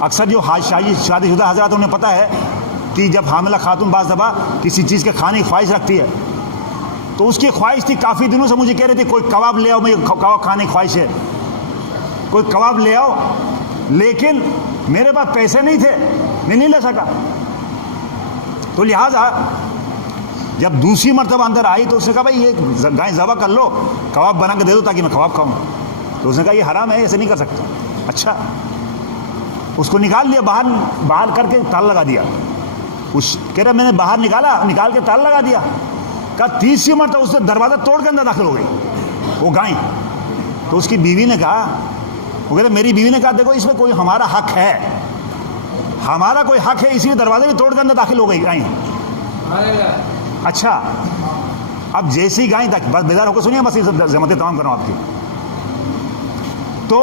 اکثر جو شادی شدہ حضرات انہیں پتہ ہے کہ جب حاملہ خاتون بعض دفعہ کسی چیز کے کھانے کی خواہش رکھتی ہے تو اس کی خواہش تھی، کافی دنوں سے مجھے کہہ رہی تھی کوئی کباب لے آؤ، مجھے کباب کھانے کی خواہش ہے، کوئی کباب لے آؤ، لیکن میرے پاس پیسے نہیں تھے، میں نہیں لے سکا۔ تو لہٰذا جب دوسری مرتبہ اندر آئی تو اس نے کہا بھائی یہ گائے ذبح کر لو، کباب بنا کے دے دو تاکہ میں کباب کھاؤں۔ تو اس نے کہا یہ حرام ہے، ایسے نہیں کر سکتا۔ اچھا، اس کو نکال لیا، باہر کر کے تالا لگا دیا۔ کہہ رہا میں نے باہر نکال کے تالا لگا دیا۔ کہا تیسری مرتبہ اس نے دروازہ توڑ کے اندر داخل ہو گئی وہ گائے، تو اس کی بیوی نے کہا، وہ کہتے میری بیوی نے کہا دیکھو اس میں کوئی ہمارا حق ہے، ہمارا کوئی حق ہے، اسی لیے دروازے بھی توڑ کر اندر داخل ہو گئی گائیں۔ اچھا اب جیسی گائیں بس بیدار ہو کے سنیے، بس یہ سب زحمتیں تمام کر رہا ہوں آپ کی۔ تو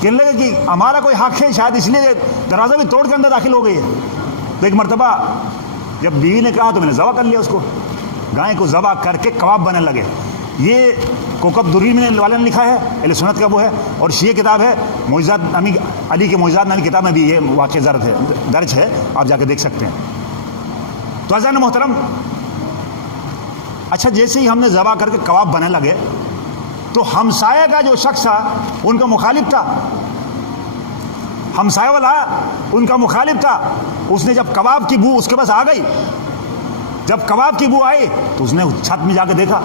کہنے لگے کہ ہمارا کوئی حق ہے، شاید اس لیے دروازہ بھی توڑ کے اندر داخل ہو گئی ہے۔ تو ایک مرتبہ جب بیوی نے کہا تو میں نے ذبح کر لیا اس کو، گائے کو ذبح کر کے کباب بننے لگے۔ یہ کوکب دری میں والے نے لکھا ہے، اہل سنت کا وہ ہے، اور شیعہ کتاب ہے معجزات نامی، علی کے معجزات نامی کتاب میں بھی یہ واقعہ درج ہے، آپ جا کے دیکھ سکتے ہیں۔ تو عزیزان محترم، اچھا جیسے ہی ہم نے ذبح کر کے کباب بننے لگے تو ہمسایہ کا جو شخص تھا ان کا مخالف تھا، ہمسایہ والا ان کا مخالف تھا۔ اس نے جب کباب کی بو اس کے پاس آ گئی، جب کباب کی بو آئی تو اس نے چھت میں جا کے دیکھا،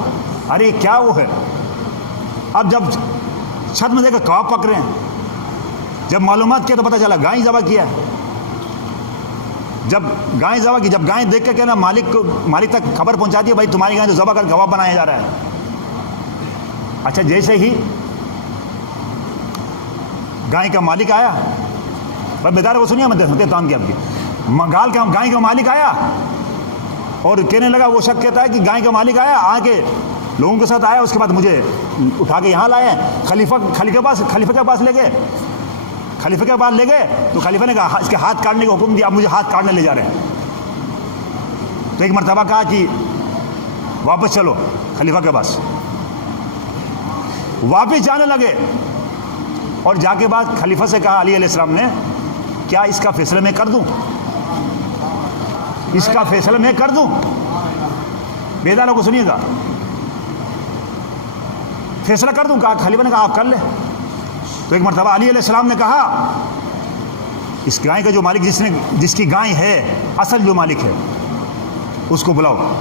ارے کیا وہ ہے؟ اب جب چھت میں دیکھا کباب پک رہے ہیں، جب معلومات کیا تو پتہ چلا گائے ذبح کیا ہے۔ جب گائے ذبح کی، جب گائے دیکھ کے کہنا مالک تک خبر پہنچا دی بھائی تمہاری گائے تو ذبح کر کباب بنایا جا رہا ہے۔ اچھا جیسے ہی گائے کا مالک آیا، بھائی بیدار وہ سنیے، میں تام کیا آپ کی، گائے کا مالک آیا اور کہنے لگا، وہ شخص کہتا ہے کہ گائے کا مالک آیا، آ کے لوگوں کے ساتھ آیا، اس کے بعد مجھے اٹھا کے یہاں لائے، خلیفہ کے پاس لے گئے، خلیفہ کے پاس لے گئے تو خلیفہ نے کہا اس کے ہاتھ کاٹنے کا حکم دیا، اب مجھے ہاتھ کاٹنے لے جا رہے ہیں۔ تو ایک مرتبہ کہا کہ واپس چلو خلیفہ کے پاس، واپس جانے لگے اور جا کے بعد خلیفہ سے کہا علی علیہ السلام نے، کیا اس کا فیصلہ میں کر دوں؟ اس کا فیصلہ میں کر دوں؟ بیداروں کو سنیے گا، فیصلہ کر دوں؟ کہا خلیفہ نے کہا آپ کر لے۔ تو ایک مرتبہ علی علیہ السلام نے کہا اس گائے کا جو مالک جس کی گائے ہے، اصل جو مالک ہے اس کو بلاؤ۔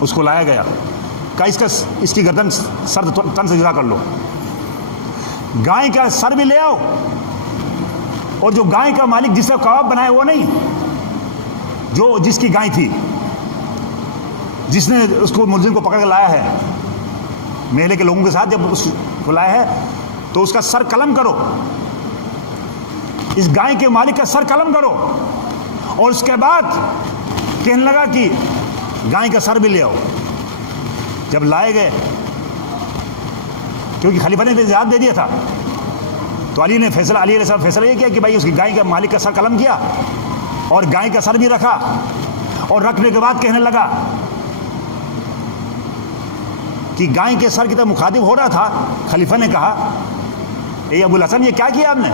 اس کو لایا گیا، کہا اس کی گردن سر تن سے جدا کر لو، گائے کا سر بھی لے آؤ، اور جو گائے کا مالک جس نے کباب بنایا وہ نہیں، جو جس کی گائے تھی، جس نے اس کو ملزم کو پکڑ کے لایا ہے میلے کے لوگوں کے ساتھ، جب اس کو لایا ہے تو اس کا سر قلم کرو، اس گائے کے مالک کا سر قلم کرو، اور اس کے بعد کہنے لگا کہ گائے کا سر بھی لے آؤ۔ جب لائے گئے، کیونکہ خلیفہ نے اجازت دے دیا تھا، تو علی علیہ السلام فیصلہ یہ کیا کہ بھائی اس کی گائے کا مالک کا سر قلم کیا اور گائے کا سر بھی رکھا، اور رکھنے کے بعد کہنے لگا کہ گائے کے سر کی طرف مخاطب ہو رہا تھا۔ خلیفہ نے کہا اے ابو الحسن یہ کیا کیا آپ نے؟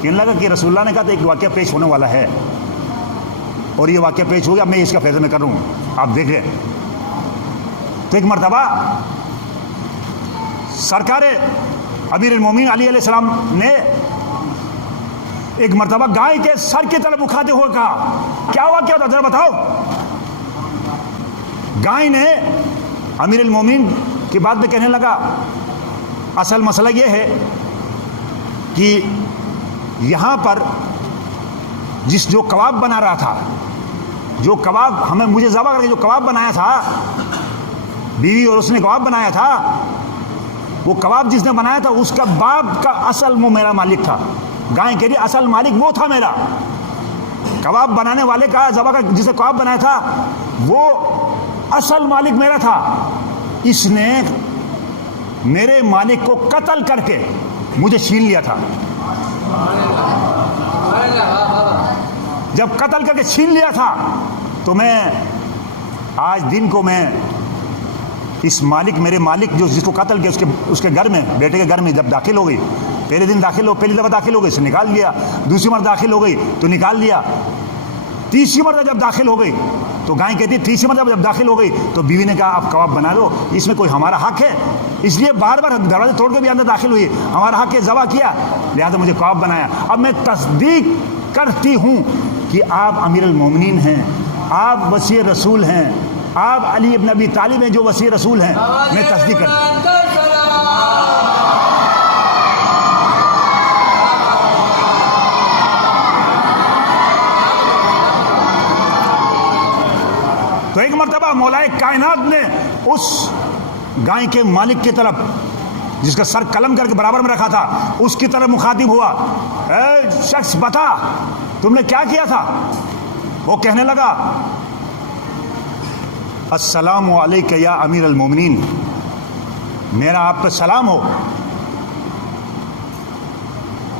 کہنے لگا کہ رسول اللہ نے کہا تو ایک واقعہ پیش ہونے والا ہے، اور یہ واقعہ پیش ہو گیا، میں اس کا فیصلہ میں کر رہا ہوں، آپ دیکھ لیں۔ تو ایک مرتبہ سرکار امیر المومنین علی علیہ السلام نے ایک مرتبہ گائے کے سر کی طرف مخاطب ہو کہا کیا ہوا، کیا ہوتا ذرا بتاؤ۔ گائے نے امیر المومنین کی بات میں کہنے لگا اصل مسئلہ یہ ہے کہ یہاں پر جو کباب بنا رہا تھا، جو کباب مجھے ذبح کر کے جو کباب بنایا تھا، بیوی اور اس نے کباب بنایا تھا، وہ کباب جس نے بنایا تھا اس کا باپ کا اصل وہ میرا مالک تھا۔ گائے کے لیے اصل مالک وہ تھا میرا، کباب بنانے والے کا ذبح کر جس نے کباب بنایا تھا وہ اصل مالک میرا تھا، اس نے میرے مالک کو قتل کر کے مجھے چھین لیا تھا۔ جب قتل کر کے چھین لیا تھا تو میں آج دن کو میں اس مالک میرے مالک جو جس کو قتل کیا اس کے گھر میں، بیٹے کے گھر میں جب داخل ہو گئی، پہلی دفعہ داخل ہو گئی، اسے نکال لیا، دوسری مرتبہ داخل ہو گئی تو نکال دیا، تیسری مرتبہ جب داخل ہو گئی تو گائے کہتی ہے تیسری مرتبہ جب داخل ہو گئی تو بیوی نے کہا آپ کباب بنا دو، اس میں کوئی ہمارا حق ہے، اس لیے بار بار دروازے توڑ کے بھی اندر داخل ہوئی، ہمارا حق ہے، ذبح کیا، لہٰذا مجھے کباب بنایا۔ اب میں تصدیق کرتی ہوں کہ آپ امیر المومنین ہیں، آپ وصی رسول ہیں، آپ علی ابن ابی طالب ہیں جو وصی رسول ہیں، میں تصدیق کرتا ہوں۔ تو ایک مرتبہ مولا کائنات نے اس گائے کے مالک کی طرف جس کا سر قلم کر کے برابر میں رکھا تھا اس کی طرف مخاطب ہوا، اے شخص بتا تم نے کیا کیا تھا؟ وہ کہنے لگا السلام علیک یا امیر المومنین، میرا آپ پہ سلام ہو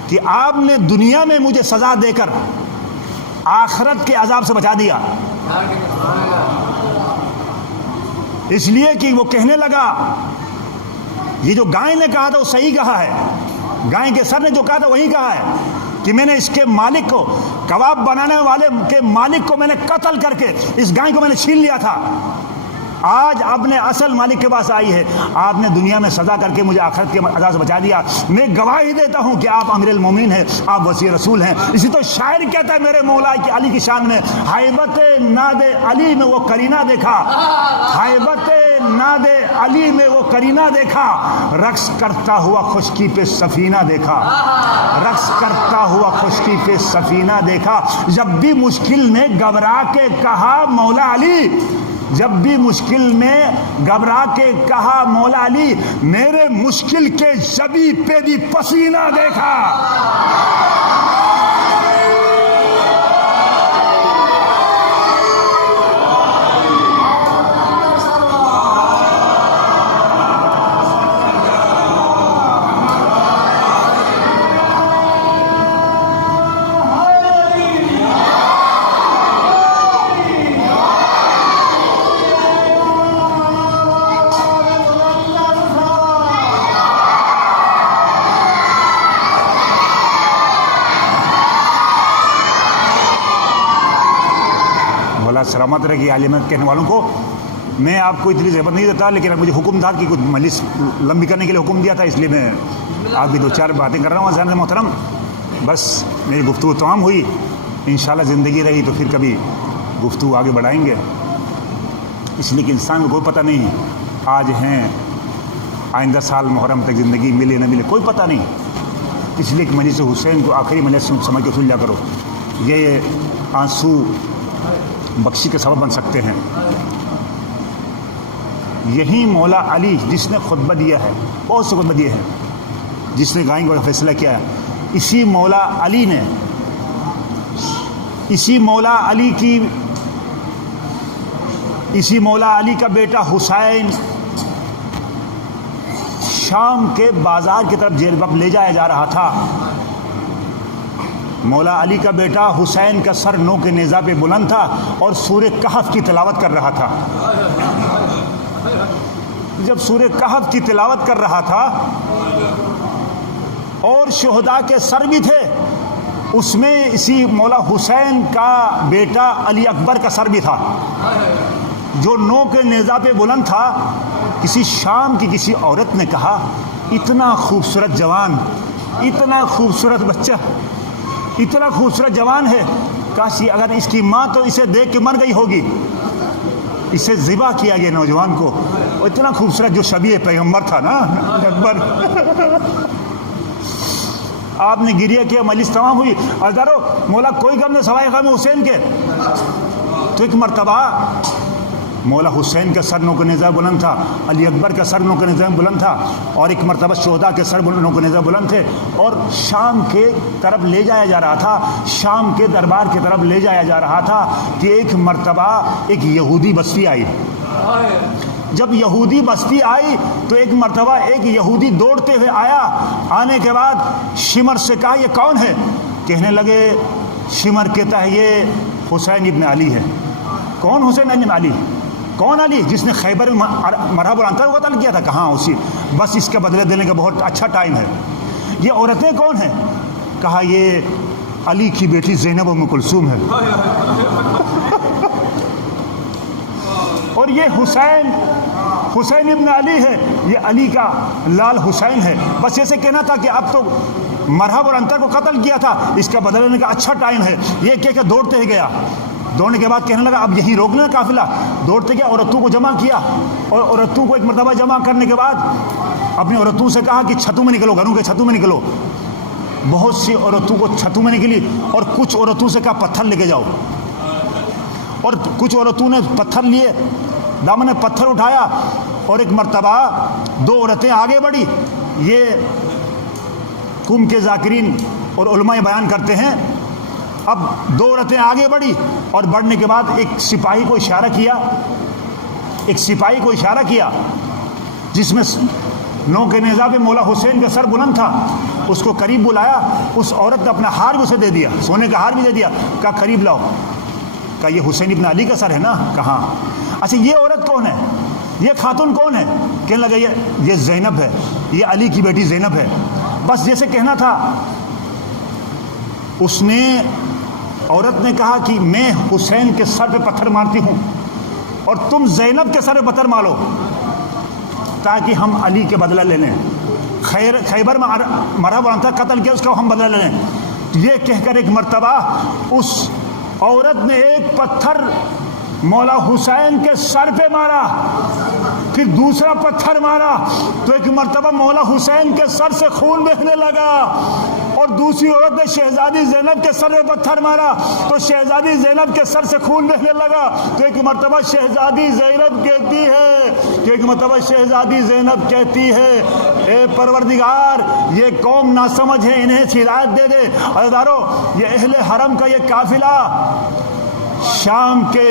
کہ آپ نے دنیا میں مجھے سزا دے کر آخرت کے عذاب سے بچا دیا۔ اس لیے کہ وہ کہنے لگا یہ جو گائے نے کہا تھا وہ صحیح کہا ہے، گائے کے سر نے جو کہا تھا وہی کہا ہے کہ میں نے اس کے مالک کو، کباب بنانے والے کے مالک کو میں نے قتل کر کے اس گائے کو میں نے چھین لیا تھا، آج اپنے اصل مالک کے پاس آئی ہے، آپ نے دنیا میں سزا کر کے مجھے آخرت کے عذاب سے بچا دیا، میں گواہی دیتا ہوں کہ آپ امیر المومنین ہیں، آپ وصی رسول ہیں۔ اسی تو شاعر کہتا ہے میرے مولا کی علی کی شان میں، ہیبت ناد علی میں وہ کرینہ دیکھا، ہیبت ناد علی میں وہ کرینہ دیکھا، رقص کرتا ہوا خشکی پہ سفینہ دیکھا، رقص کرتا ہوا خشکی پہ سفینہ دیکھا، جب بھی مشکل میں گھبرا کے کہا مولا علی، جب بھی مشکل میں گھبرا کے کہا مولا علی، میرے مشکل کے جبی پہ بھی پسینہ دیکھا۔ سلامت رہے گی عالمیت کہنے والوں کو۔ میں آپ کو اتنی زحمت نہیں دیتا، لیکن مجھے حکم تھا کہ کچھ مجلس لمبی کرنے کے لیے حکم دیا تھا، اس لیے میں آپ کی دو چار باتیں کر رہا ہوں۔ حضرات محترم، بس میری گفتگو تمام ہوئی، انشاءاللہ زندگی رہی تو پھر کبھی گفتگو آگے بڑھائیں گے، اس لیے کہ انسان کو کوئی پتہ نہیں آج ہیں آئندہ سال محرم تک زندگی ملے نہ ملے، کوئی پتہ نہیں، اس لیے کہ مجلس حسین کو آخری مجلس سمجھ کے سن لیا کرو، یہ آنسو بخشی کا سبب بن سکتے ہیں۔ یہی مولا علی جس نے خطبہ دیا ہے، بہت سے خطبہ دیے ہیں، جس نے گائیں کا فیصلہ کیا ہے، اسی مولا علی نے، اسی مولا علی کا بیٹا حسین شام کے بازار کی طرف جیل وقت لے جایا جا رہا تھا۔ مولا علی کا بیٹا حسین کا سر نو کے نیزہ پہ بلند تھا اور سورہ کہف کی تلاوت کر رہا تھا۔ جب سورہ کہف کی تلاوت کر رہا تھا اور شہداء کے سر بھی تھے، اس میں اسی مولا حسین کا بیٹا علی اکبر کا سر بھی تھا جو نو کے نیزہ پہ بلند تھا۔ کسی شام کی کسی عورت نے کہا، اتنا خوبصورت جوان، اتنا خوبصورت بچہ، اتنا خوبصورت جوان ہے، کاش اگر اس کی ماں تو اسے دیکھ کے مر گئی ہوگی، اسے ذبح کیا گیا نوجوان کو، اور اتنا خوبصورت جو شبیہ پیغمبر تھا نا اکبر۔ آپ نے گریہ کیا، مجلس تمام ہوئی، عزیزارو مولا کوئی غم نہ سوائے غم حسین کے۔ تو ایک مرتبہ مولا حسین کا سر نو کا نیزہ بلند تھا، علی اکبر کا سر نو کا نیزہ بلند تھا، اور ایک مرتبہ شہداء کے سر نو کا نیزہ بلند تھے، اور شام کے طرف لے جایا جا رہا تھا، شام کے دربار کی طرف لے جایا جا رہا تھا کہ ایک مرتبہ ایک یہودی بستی آئی۔ جب یہودی بستی آئی تو ایک مرتبہ ایک یہودی دوڑتے ہوئے آیا، آنے کے بعد شمر سے کہا یہ کون ہے؟ کہنے لگے، شمر کہتا ہے یہ حسین ابن علی ہے۔ کون حسین ابن علی؟ کون علی؟ جس نے خیبر میں مرحب الانصار کو قتل کیا تھا؟ کہاں اسی، بس اس کا بدلہ دینے کا بہت اچھا ٹائم ہے۔ یہ عورتیں کون ہیں؟ کہا یہ علی کی بیٹی زینب ام کلثوم ہے۔ اور یہ حسین ابن علی ہے، یہ علی کا لال حسین ہے۔ بس ایسے کہنا تھا کہ اب تو مرحب اور انتر کو قتل کیا تھا، اس کا بدلہ لینے کا اچھا ٹائم ہے۔ یہ کہہ کے دوڑتے ہی گیا، دوڑنے کے بعد کہنے لگا اب یہیں روکنا قافلہ۔ دوڑتے گیا، عورتوں کو جمع کیا، اور عورتوں کو ایک مرتبہ جمع کرنے کے بعد اپنی عورتوں سے کہا کہ چھتوں میں نکلو، گھروں کے چھتوں میں نکلو۔ بہت سی عورتوں کو چھتوں میں نکلی، اور کچھ عورتوں سے کہا پتھر لے کے جاؤ، اور کچھ عورتوں نے پتھر لیے، دامن نے پتھر اٹھایا، اور ایک مرتبہ دو عورتیں آگے بڑھی. یہ قوم کے ذاکرین اور علماء بیان کرتے ہیں. اب دو عورتیں آگے بڑھی اور بڑھنے کے بعد ایک سپاہی کو اشارہ کیا, جس میں نو کے نیزہ پہ مولا حسین کا سر بلند تھا. اس کو قریب بلایا. اس عورت نے اپنا ہار بھی اسے دے دیا, سونے کا ہار بھی دے دیا. کہا قریب لاؤ. کہا یہ حسین ابن علی کا سر ہے نا. کہا اچھا یہ عورت کون ہے, یہ خاتون کون ہے؟ کہنے لگا یہ زینب ہے, یہ علی کی بیٹی زینب ہے. بس جیسے کہنا تھا. اس نے عورت نے کہا کہ میں حسین کے سر پہ پتھر مارتی ہوں اور تم زینب کے سر پہ پتھر مارو تاکہ ہم علی کے بدلہ لے لیں. خیبر میں مرا بنا تھا, قتل کیا, اس کا ہم بدلہ لے لیں. یہ کہہ کر ایک مرتبہ اس عورت نے ایک پتھر مولا حسین کے سر پہ مارا, پھر دوسرا پتھر مارا تو ایک مرتبہ مولا حسین کے سر سے خون بہنے لگا. اور دوسری عورت نے شہزادی زینب کے سر پہ پتھر مارا تو شہزادی زینب کے سر سے خون بہنے لگا. تو ایک مرتبہ شہزادی زینب کہتی ہے اے پروردگار یہ قوم ناسمجھ ہے, انہیں ہدایت دے دے. عزیزارو یہ اہل حرم کا یہ قافلہ شام کے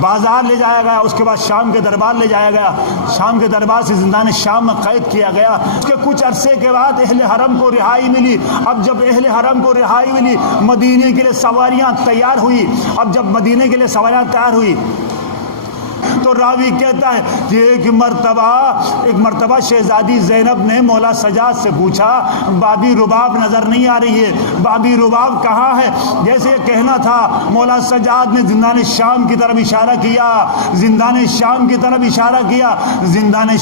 بازار لے جایا گیا, اس کے بعد شام کے دربار لے جایا گیا. شام کے دربار سے زندان شام میں قید کیا گیا. اس کے کچھ عرصے کے بعد اہل حرم کو رہائی ملی. اب جب اہل حرم کو رہائی ملی, مدینے کے لیے سواریاں تیار ہوئی. اب جب مدینے کے لیے سواریاں تیار ہوئی تو راوی کہتا ہے کہ ایک مرتبہ شہزادی زینب نے مولا سجاد سے پوچھا بابی رباب نظر نہیں آ رہی ہے, بابی رباب کہاں ہے؟ جیسے یہ کہنا تھا مولا سجاد نے زندان شام کی طرف اشارہ کیا. زندان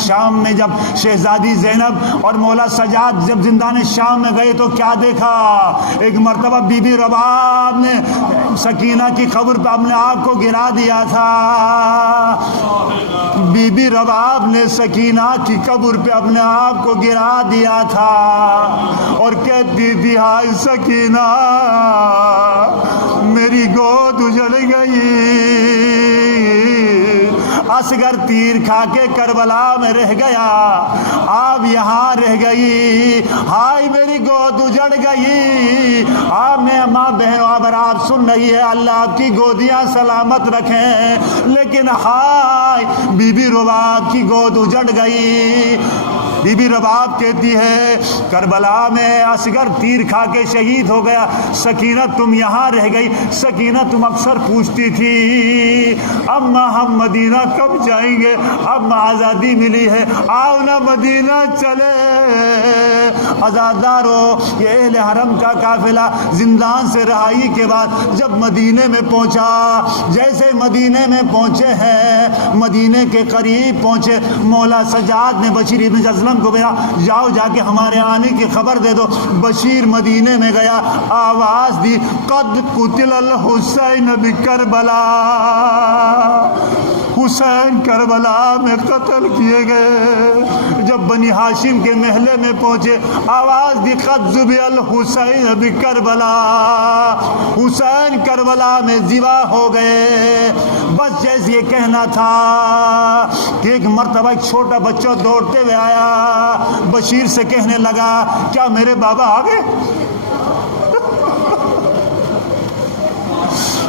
شام میں جب شہزادی زینب اور مولا سجاد جب زندان شام میں گئے تو کیا دیکھا؟ ایک مرتبہ بی بی رباب نے سکینہ کی قبر پہ اپنے آپ کو گرا دیا تھا. بی بی رباب نے سکینہ کی قبر پہ اپنے آپ کو گرا دیا تھا اور کہتی تھی ہائے سکینہ میری گود اجڑ گئی, اصغر تیر کھا کے کربلا میں رہ گیا, آپ یہاں رہ گئی, ہائے میری گود اجڑ گئی. آپ میں ماں بہنوں اگر آپ سن رہی ہے اللہ آپ کی گودیاں سلامت رکھیں, لیکن ہائے بی بی رباب کی گود اجڑ گئی. بی بی رباب کہتی ہے کربلا میں اصغر تیر کھا کے شہید ہو گیا, سکینہ تم یہاں رہ گئی. سکینہ تم اکثر پوچھتی تھی اماں ہم مدینہ کب جائیں گے, اب آزادی ملی ہے آؤ نہ مدینہ چلے. عزادارو یہ اہل حرم کا قافلہ زندان سے رہائی کے بعد جب مدینے میں پہنچا, جیسے مدینے میں پہنچے ہیں, مدینے کے قریب پہنچے, مولا سجاد نے بشیر ابن جزلم کو بھیجا جاؤ جا کے ہمارے آنے کی خبر دے دو. بشیر مدینے میں گیا, آواز دی قد قتل الحسین بکربلا, حسین کربلا میں قتل کیے گئے. جب بنی ہاشم کے محلے میں پہنچے آواز دی قد ذبح الحسین بکربلا, حسین کربلا میں ذبح ہو گئے. بس جیسے یہ کہنا تھا کہ ایک مرتبہ ایک چھوٹا بچہ دوڑتے ہوئے آیا, بشیر سے کہنے لگا کیا میرے بابا آ گئے؟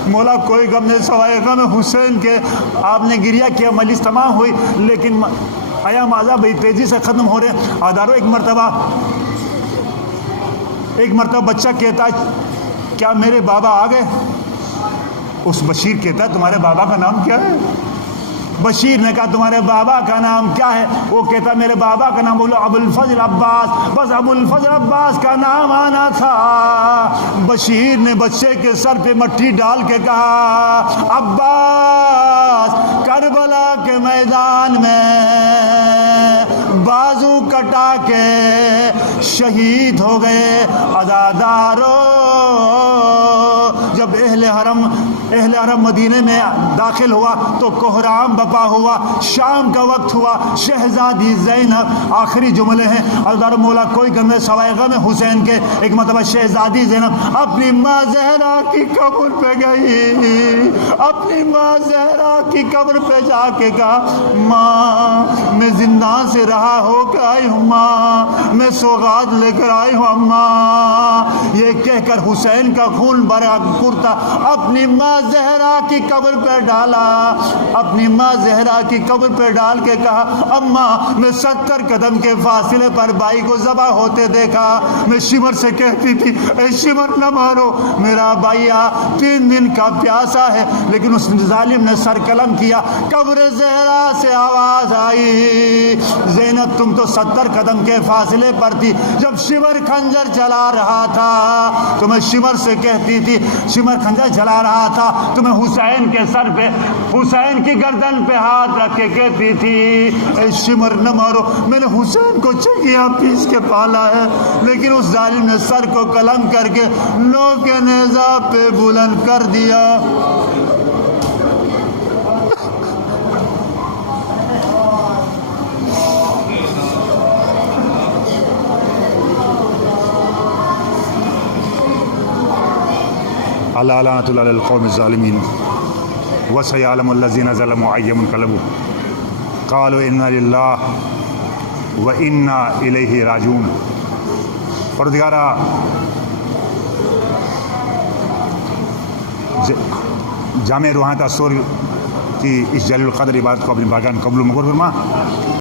مولا کوئی غم نہیں سوائے غم حسین کے. آپ نے گریہ کیا, مجلس تمام ہوئی, لیکن آیا ماذا بھائی تیزی سے ختم ہو رہے. آدارو ایک مرتبہ بچہ کہتا ہے کیا میرے بابا آ گئے؟ اس بشیر کہتا ہے تمہارے بابا کا نام کیا ہے؟ بشیر نے کہا تمہارے بابا کا نام کیا ہے؟ وہ کہتا میرے بابا کا نام بولو ابو الفضل عباس. بس ابو الفضل عباس کا نام آنا تھا. بشیر نے بچے کے سر پہ مٹی ڈال کے کہا عباس کربلا کے میدان میں بازو کٹا کے شہید ہو گئے. عزادارو جب اہل حرم اہل عرب مدینے میں داخل ہوا تو کوہرام بپا ہوا، شام کا وقت ہوا، شہزادی زینب، آخری جملے ہیں اللہ مولا کوئی گندے سوائے غم حسین کے، ایک مرتبہ شہزادی زینب اپنی ماں زہرا کی قبر پہ گئی، اپنی ماں زہرا کی قبر پہ جا کے کہا ماں میں زندان سے رہا ہو کے آئی ہوں، ماں میں سوغات لے کر آئی ہوں اماں، یہ کہہ کر حسین کا خون بھرا کرتا اپنی ماں زہرا کی قبر پہ ڈالا، اپنی ماں زہرا کی قبر پہ ڈال کے کہا اماں میں 70 قدم کے فاصلے پر بھائی کو ذبح ہوتے دیکھا، میں شمر سے کہتی تھی اے شمر نہ مارو میرا بھائی، 3 دن کا پیاسا ہے، لیکن اس ظالم نے سر قلم کیا، قبر زہرا سے آواز آئی زینب تم تو 70 قدم کے فاصلے پر تھی جب شمر خنجر چلا رہا تھا، تو میں شمر سے کہتی تھی، شمر خنجر چلا رہا تھا تو میں حسین کے سر پہ، حسین کی گردن پہ ہاتھ رکھ کے کہتی تھی اے شمر نہ مارو، میں نے حسین کو چکیاں پیس کے پالا ہے، لیکن اس ظالم نے سر کو قلم کر کے لو کے نیزہ پہ بلند کر دیا۔ اللہ لعنت اللہ علی القوم الظالمین وسيعلم الذين ظلموا أي منقلب قالوا إنا لله وإنا إليه راجعون۔ پروردگارا جامع روحانیت السور کی اس جلیل القدر عبادت کو اپنی بارگاہ میں قبول و مقبول فرما۔